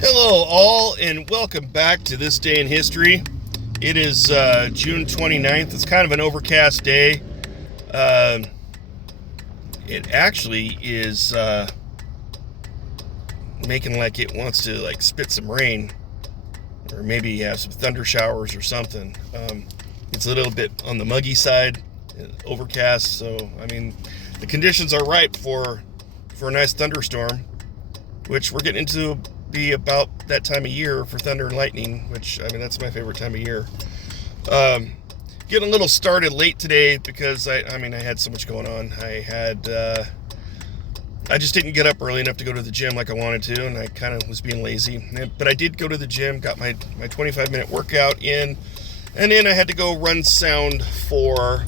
Hello, all, and welcome back to This Day in History. It is June 29th. It's kind of an overcast day. It actually is making like it wants to spit some rain, or maybe have some thunder showers or something. It's a little bit on the muggy side, overcast. So the conditions are ripe for a nice thunderstorm, which we're getting into. Be about that time of year for thunder and lightning, which that's my favorite time of year. Getting a little started late today because I had so much going on. I just didn't get up early enough to go to the gym like I wanted to, and I kind of was being lazy. But I did go to the gym, got my 25-minute workout in, and then I had to go run sound for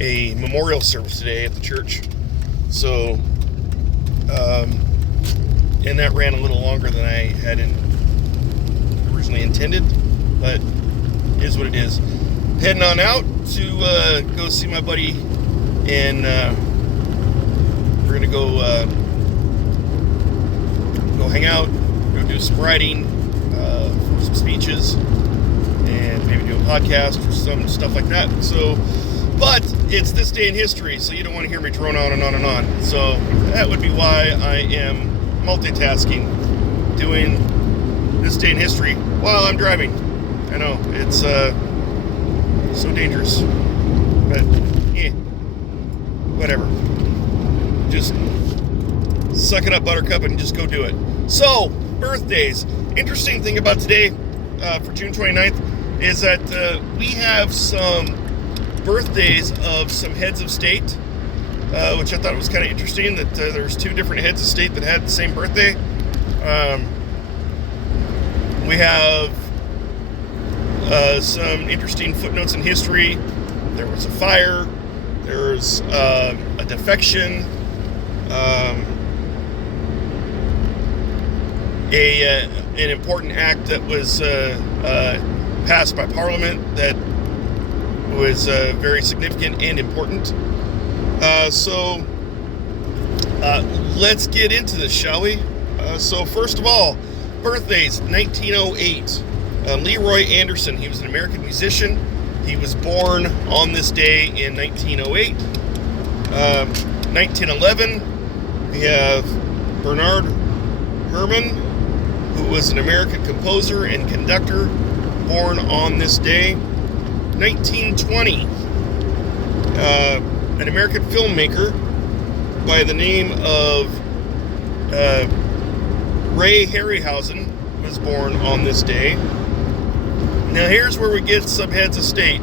a memorial service today at the church. So and that ran a little longer than I had originally intended, but it is what it is. Heading on out to go see my buddy, and we're gonna go hang out, go do some writing for some speeches, and maybe do a podcast or some stuff like that. So, but it's This Day in History, so you don't want to hear me drone on and on and on. So that would be why I am multitasking, doing This Day in History while I'm driving. I know, it's so dangerous, but whatever. Just suck it up, Buttercup, and just go do it. So, birthdays. Interesting thing about today, for June 29th, is that we have some birthdays of some heads of state, which I thought was kind of interesting, that there's two different heads of state that had the same birthday. We have some interesting footnotes in history. There was a fire, there's a defection, an important act that was passed by Parliament that was very significant and important. So let's get into this, shall we? So first of all, birthdays. 1908. Leroy Anderson. He was an American musician. He was born on this day in 1908. 1911, we have Bernard Herrmann, who was an American composer and conductor, born on this day. 1920, an American filmmaker by the name of Ray Harryhausen was born on this day. Now here's where we get some heads of state.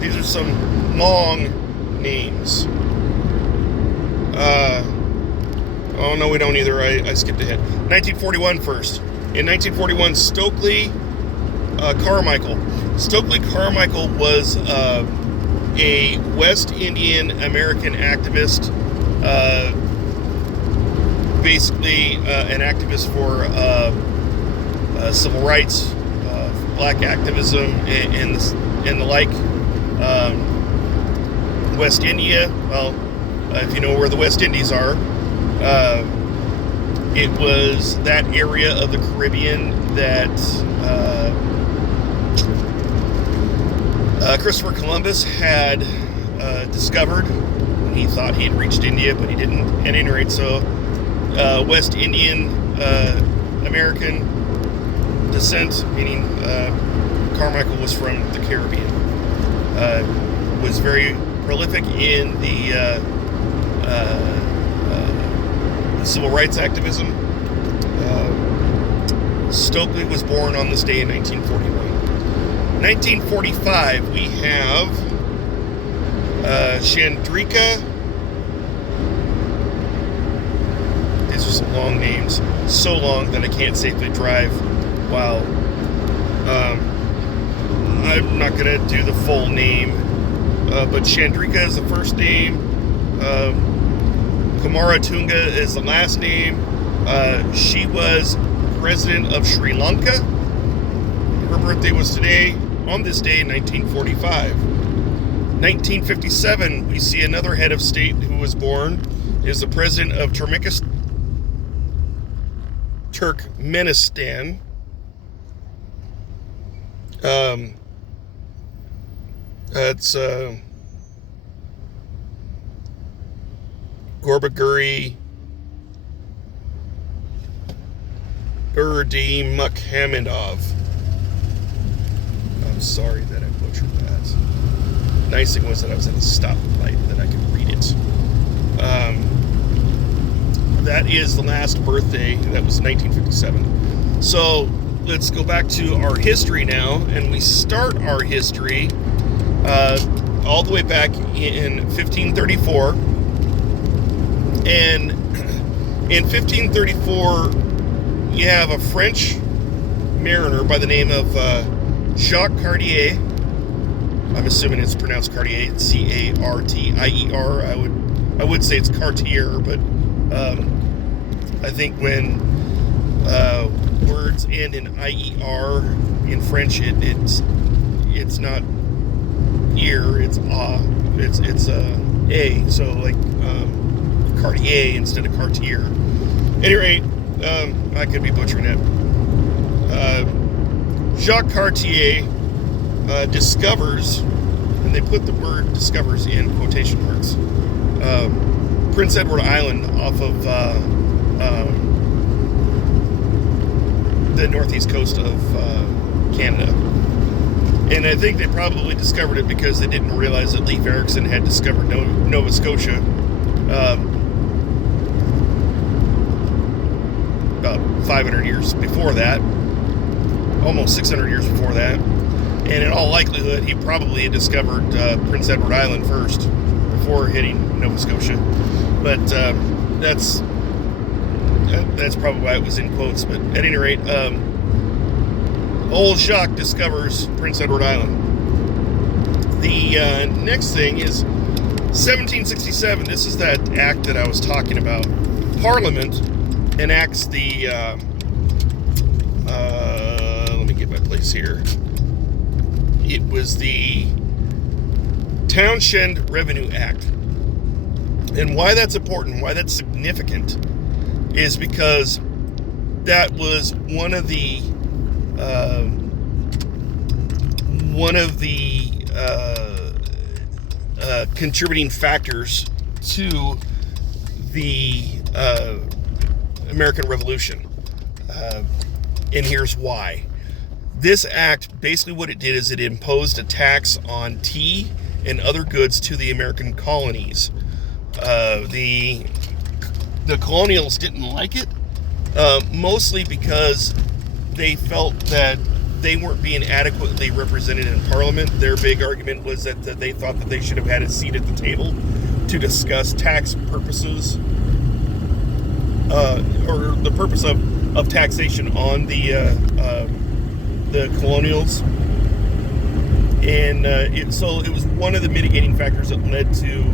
These are some long names. Oh no, we don't either. I skipped ahead. 1941 first. In 1941, Stokely Carmichael. Stokely Carmichael was a West Indian American activist, basically an activist for civil rights, black activism, and the like. West India, well, if you know where the West Indies are, it was that area of the Caribbean that Christopher Columbus had discovered when he thought he had reached India, but he didn't. At any rate, so West Indian American descent, meaning Carmichael was from the Caribbean. Was very prolific in the civil rights activism. Stokely was born on this day in 1941. 1945, we have Chandrika. These are some long names, so long that I can't safely drive while I'm not going to do the full name, but Chandrika is the first name. Kumaratunga is the last name. She was president of Sri Lanka. Her birthday was today, on this day in 1945. 1957, we see another head of state who was born, is the president of Turkmenistan. Turkmenistan. It's Gorbaguri Berdimuhamedov. I'm sorry that I butchered that. Nice thing was that I was at a stoplight that I could read it. That is the last birthday. That was 1957. So let's go back to our history now, and we start our history all the way back in 1534. And in 1534, you have a French mariner by the name of Jacques Cartier. I'm assuming it's pronounced Cartier, C-A-R-T-I-E-R. I would say it's Cartier, but I think when words end in I-E-R in French, it's not ear, it's it's a. So like Cartier instead of Cartier. At any rate, I could be butchering it. Jacques Cartier discovers, and they put the word discovers in quotation marks, Prince Edward Island off of the northeast coast of Canada. And I think they probably discovered it because they didn't realize that Leif Erikson had discovered Nova Scotia about 500 years before that, almost 600 years before that. And in all likelihood, he probably had discovered Prince Edward Island first before hitting Nova Scotia. But that's probably why it was in quotes. But at any rate, old Jacques discovers Prince Edward Island. The next thing is 1767. This is that act that I was talking about. Parliament enacts the let me get my place here. It was the Townshend Revenue Act. And why that's important, why that's significant, is because that was one of the contributing factors to the American Revolution. And here's why. This act, basically what it did is it imposed a tax on tea and other goods to the American colonies. The colonials didn't like it, mostly because they felt that they weren't being adequately represented in Parliament. Their big argument was that they thought that they should have had a seat at the table to discuss tax purposes, or the purpose of taxation on the colonials. And so it was one of the mitigating factors that led to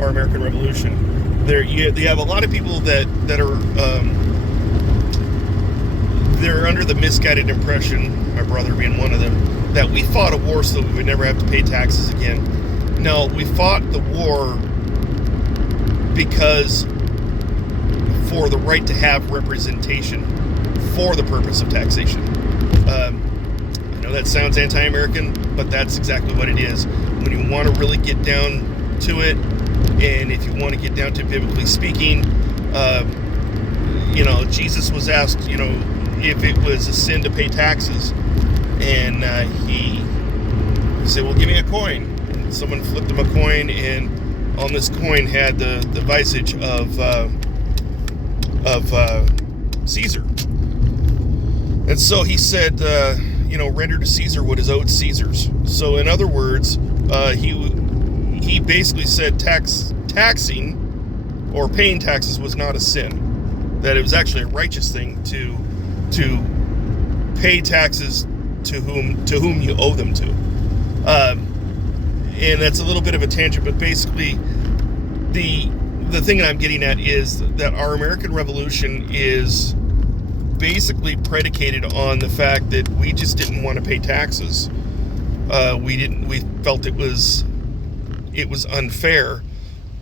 our American Revolution. You have a lot of people that are they're under the misguided impression, my brother being one of them, that we fought a war so that we would never have to pay taxes again. No, we fought the war because for the right to have representation for the purpose of taxation. I know that sounds anti-American, but that's exactly what it is. When you want to really get down to it, and if you want to get down to biblically speaking, Jesus was asked, if it was a sin to pay taxes, and he said, well, give me a coin. And someone flipped him a coin, and on this coin had the visage of Caesar. And so he said, render to Caesar what is owed Caesar's. So in other words, he basically said taxing or paying taxes was not a sin, that it was actually a righteous thing to pay taxes to whom you owe them to. And that's a little bit of a tangent, but basically the thing that I'm getting at is that our American Revolution is basically predicated on the fact that we just didn't want to pay taxes. We felt it was unfair,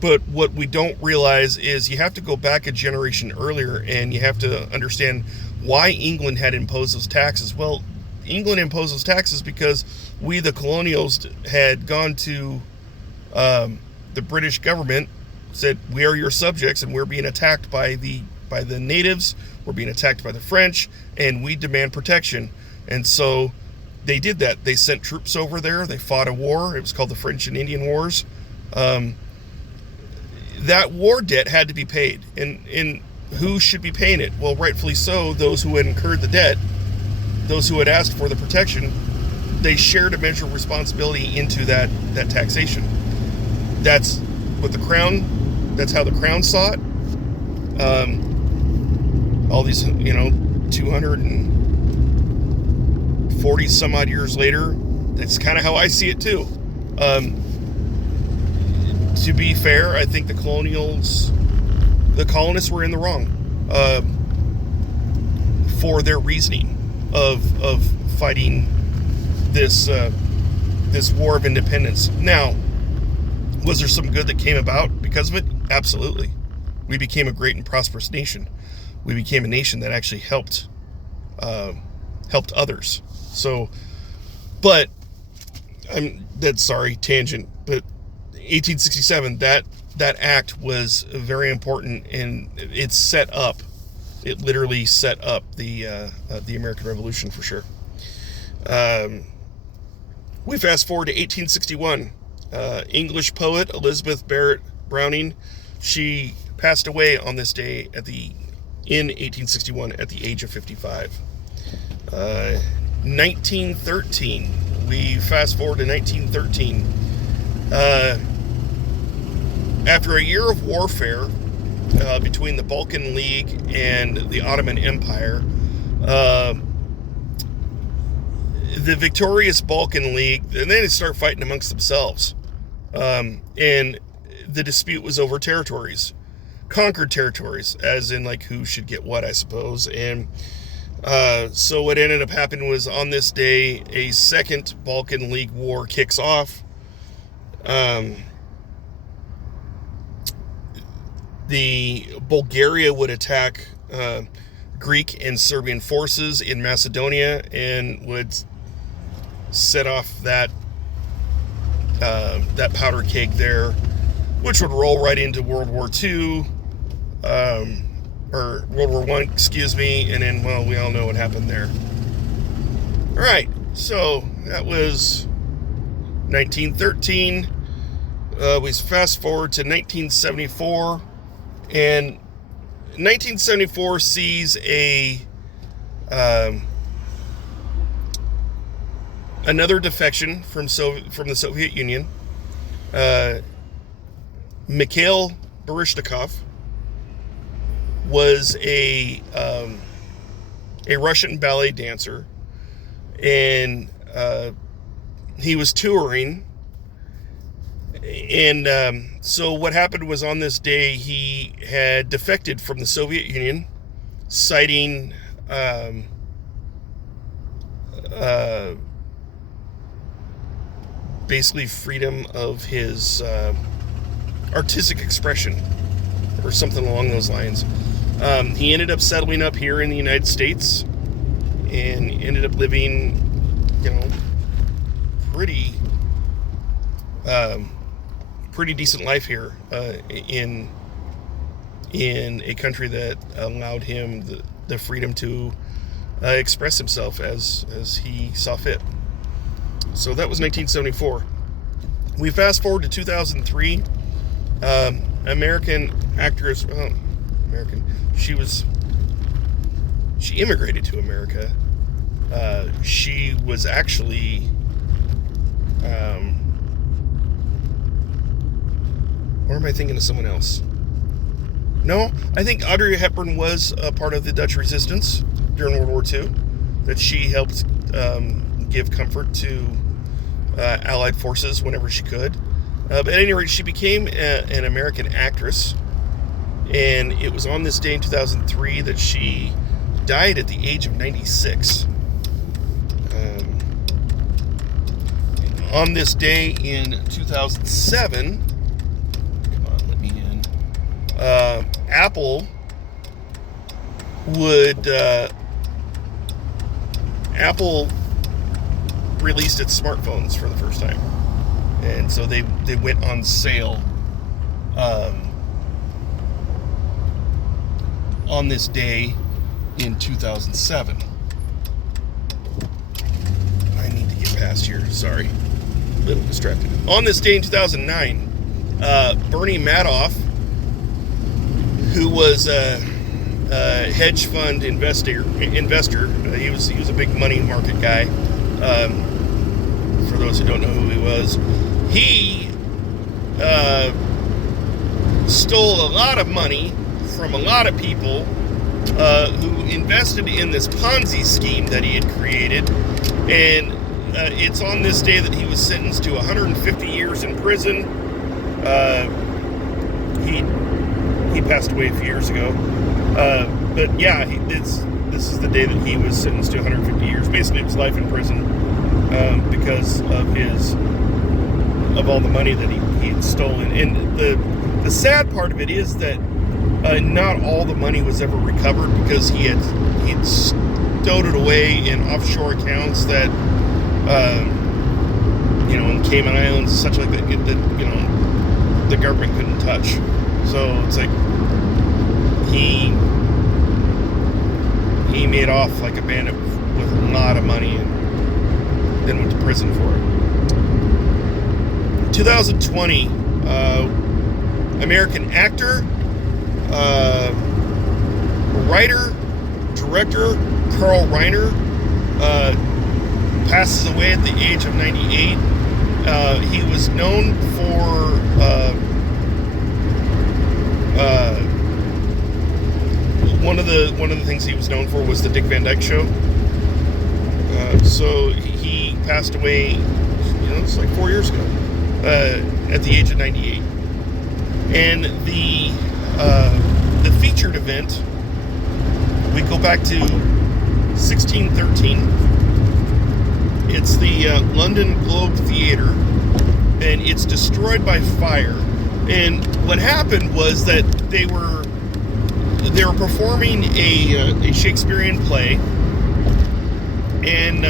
But what we don't realize is you have to go back a generation earlier, and you have to understand why England had imposed those taxes. Well, England imposed those taxes because we, the colonials, had gone to the British government, said, we are your subjects, and we're being attacked by the natives, we're being attacked by the French, and we demand protection. And so they did that. They sent troops over there. They fought a war. It was called the French and Indian Wars. That war debt had to be paid. And who should be paying it? Well, rightfully so, those who had incurred the debt, those who had asked for the protection. They shared a measure of responsibility into that taxation. That's what the crown, that's how the crown saw it. All these, 240 some odd years later, that's kind of how I see it too. To be fair, I think the colonists were in the wrong for their reasoning of fighting this war of independence. Now, was there some good that came about because of it? Absolutely. We became a great and prosperous nation. We became a nation that actually helped others. So, but tangent. But 1867, that act was very important, and it literally set up the American Revolution for sure. We fast forward to 1861. English poet Elizabeth Barrett Browning, she passed away on this day in 1861 at the age of 55. 1913. We fast forward to 1913. After a year of warfare between the Balkan League and the Ottoman Empire, the victorious Balkan League, and they start fighting amongst themselves. And the dispute was over territories, conquered territories, as in like who should get what, I suppose. And so what ended up happening was, on this day, a second Balkan League war kicks off. The Bulgaria would attack Greek and Serbian forces in Macedonia and would set off that powder keg there, which would roll right into World War II, or World War I, excuse me, and then, well, we all know what happened there. All right, so that was 1913. We fast forward to 1974, and 1974 sees another defection from the Soviet Union. Mikhail Baryshnikov was a Russian ballet dancer, and he was touring. And so what happened was, on this day, he had defected from the Soviet Union, citing basically freedom of his artistic expression, or something along those lines. He ended up settling up here in the United States, and ended up living, pretty decent life here in a country that allowed him the freedom to express himself as he saw fit. So that was 1974. We fast forward to 2003. American actress, she immigrated to America. She was actually, or am I thinking of someone else? No, I think Audrey Hepburn was a part of the Dutch resistance during World War II, that she helped give comfort to Allied forces whenever she could. But at any rate, she became an American actress, and it was on this day in 2003 that she died at the age of 96. On this day in 2007, come on, let Apple released its smartphones for the first time, and so they went on sale on this day in 2007. I need to get past here. Sorry, a little distracted. On this day in 2009, Bernie Madoff, who was a hedge fund investor, he was a big money market guy. For those who don't know who he was, he stole a lot of money from a lot of people who invested in this Ponzi scheme that he had created, and it's on this day that he was sentenced to 150 years in prison. He passed away a few years ago, but yeah, this is the day that he was sentenced to 150 years. Basically, it was life in prison because of all the money that he had stolen. And the sad part of it is that not all the money was ever recovered, because he'd stowed it away in offshore accounts that in Cayman Islands, such like that, the government couldn't touch. So it's like he made off like a bandit with a lot of money, and then went to prison for it. 2020, American actor, writer, director Carl Reiner passes away at the age of 98. He was known for one of the things he was known for was the Dick Van Dyke Show. So he passed away, it's like 4 years ago, at the age of 98. And the featured event, we go back to 1613. It's the London Globe Theatre, and it's destroyed by fire. And what happened was that they were performing a Shakespearean play, and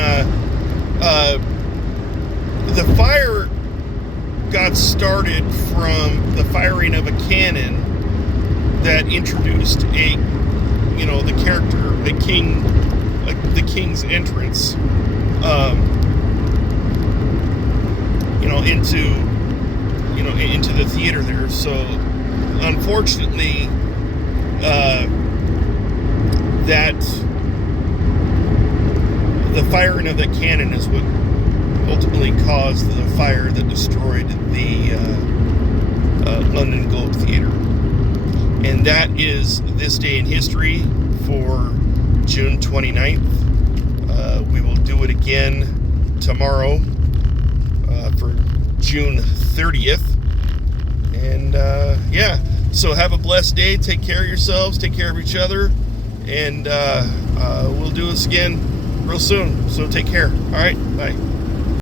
the fire got started from the firing of a cannon that introduced the character, the king, the king's entrance, into the theater there. So unfortunately, that the firing of that cannon is what ultimately caused the fire that destroyed the London Globe Theatre. And that is this day in history for June 29th. We will do it again tomorrow for June 30th. And so have a blessed day. Take care of yourselves. Take care of each other. And we'll do this again real soon. So take care. All right. Bye.